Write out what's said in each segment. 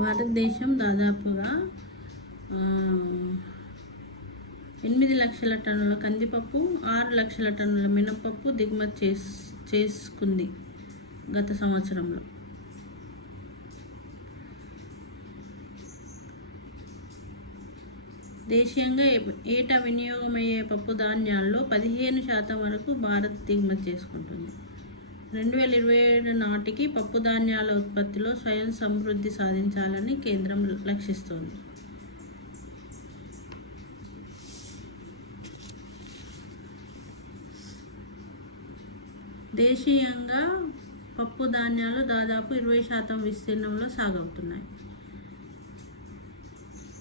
భారతదేశం దాదాపుగా 8 లక్షల టన్నుల కందిపప్పు, 6 లక్షల టన్నుల మినపప్పు దిగుమతి చేసుకుంది గత సంవత్సరంలో. దేశీయంగా ఏటా వినియోగమయ్యే పప్పు ధాన్యాల్లో 15% వరకు భారత్ దిగుమతి చేసుకుంటుంది. 2027 నాటికి పప్పు ధాన్యాల ఉత్పత్తిలో స్వయం సమృద్ధి సాధించాలని కేంద్రం లక్ష్యిస్తోంది. దేశీయంగా పప్పు ధాన్యాలు దాదాపు 20% విస్తీర్ణంలో సాగవుతున్నాయి.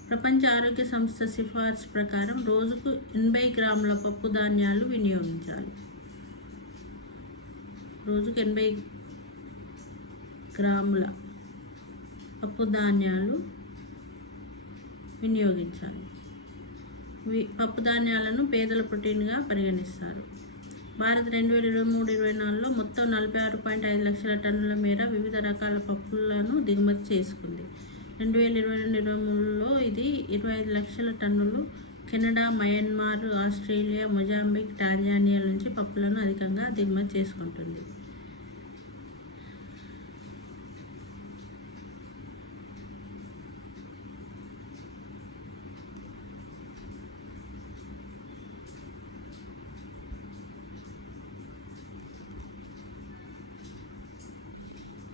ప్రపంచ ఆరోగ్య సంస్థ సిఫార్సు ప్రకారం రోజుకు 80 గ్రాముల పప్పు ధాన్యాలు వినియోగించాలి. రోజుకు 80 గ్రాముల పప్పు ధాన్యాలు వినియోగించాలి. పప్పు ధాన్యాలను పేదల ప్రోటీన్గా పరిగణిస్తారు. భారత్ 2023-24లో మొత్తం 46.5 లక్షల టన్నుల మేర వివిధ రకాల పప్పులను దిగుమతి చేసుకుంది. 2022-23లో ఇది 25 లక్షల టన్నులు. Canada, Myanmar, Australia, Mozambique, Tanzania నుంచి పప్పులను అధికంగా దిగుమతి చేసుకుంటుంది.